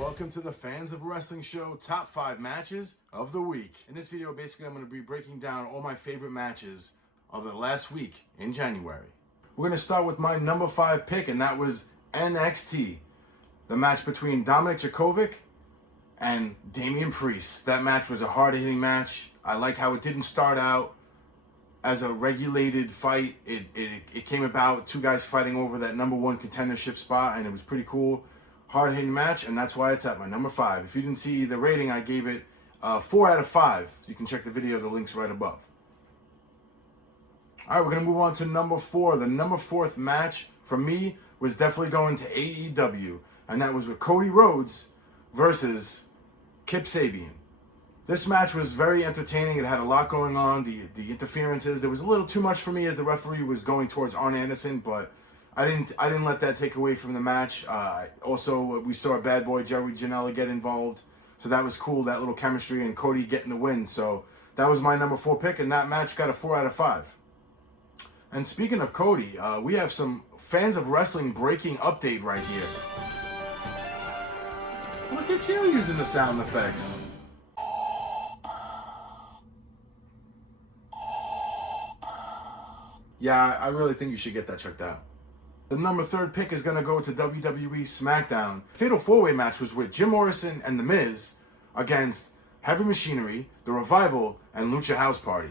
welcome to the Fans of Wrestling Show Top 5 Matches of the Week. In this video, basically, I'm going to be breaking down all my favorite matches of the last week in January. We're going to start with my number 5 pick, and that was NXT. The match between Dominic Djokovic and Damian Priest. That match was a hard-hitting match. I like how it didn't start out as a regulated fight. It came about, two guys fighting over that number 1 contendership spot, and it was pretty cool. Hard-hitting match, and that's why it's at my number 5. If you didn't see the rating, I gave it 4 out of 5. So you can check the video, the link's right above. All right, we're going to move on to number 4. The number 4th match for me was definitely going to AEW, and that was with Cody Rhodes versus Kip Sabian. This match was very entertaining. It had a lot going on. The interferences, there was a little too much for me as the referee was going towards Arn Anderson, but I didn't let that take away from the match. Also, we saw Bad Boy Joey Janela get involved, so that was cool, that little chemistry, and Cody getting the win. So that was my number 4 pick, and that match got a 4 out of 5. And speaking of Cody, we have some Fans of Wrestling breaking update right here. Look at you using the sound effects. Yeah, I really think you should get that checked out. The number 3rd pick is going to go to WWE SmackDown. Fatal 4-Way match was with Jim Morrison and The Miz against Heavy Machinery, The Revival, and Lucha House Party.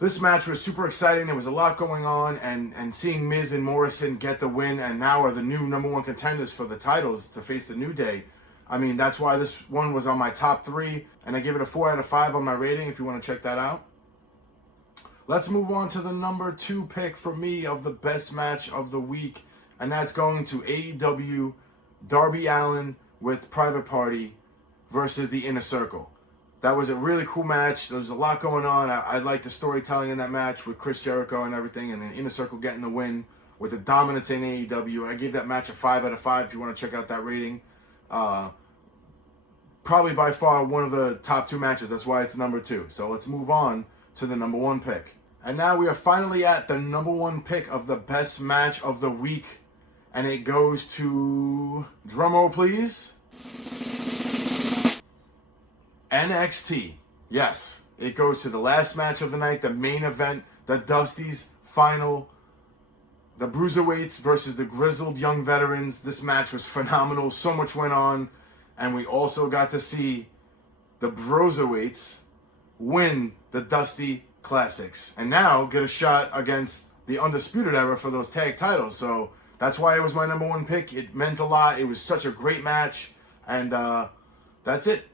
This match was super exciting. There was a lot going on, and seeing Miz and Morrison get the win and now are the new number 1 contenders for the titles to face the New Day. I mean, that's why this one was on my top 3, and I give it a 4 out of 5 on my rating if you want to check that out. Let's move on to the number 2 pick for me of the best match of the week, and that's going to AEW Darby Allin with Private Party versus the Inner Circle. That was a really cool match. There was a lot going on. I liked the storytelling in that match with Chris Jericho and everything, and the Inner Circle getting the win with the dominance in AEW. I gave that match a 5 out of 5 if you want to check out that rating. Probably by far one of the top 2 matches. That's why it's number 2. So let's move on to the number 1 pick. And now we are finally at the number 1 pick of the best match of the week. And it goes to, drumroll please, NXT. Yes, it goes to the last match of the night, the main event, the Dusties final, the Bruiserweights versus the Grizzled Young Veterans. This match was phenomenal. So much went on. And we also got to see the Bruiserweights win the Dusty Classics and now get a shot against the Undisputed Era for those tag titles. So that's why it was my number 1 pick. It meant a lot. It was such a great match, and that's it.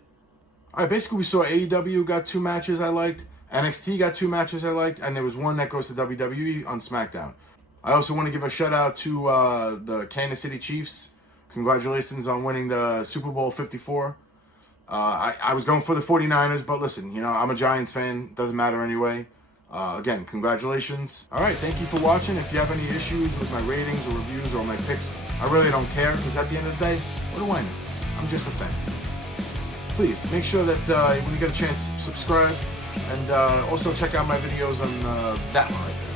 All right, basically we saw AEW got 2 matches I liked, NXT got 2 matches I liked, and there was one that goes to WWE on SmackDown. I also want to give a shout out to the Kansas City Chiefs. Congratulations on winning the Super Bowl 54. I was going for the 49ers, but listen, you know, I'm a Giants fan. Doesn't matter anyway. Again, congratulations. All right, thank you for watching. If you have any issues with my ratings or reviews or my picks, I really don't care, because at the end of the day, what do I know? I'm just a fan. Please, make sure that when you get a chance, subscribe, and also check out my videos on that one right there.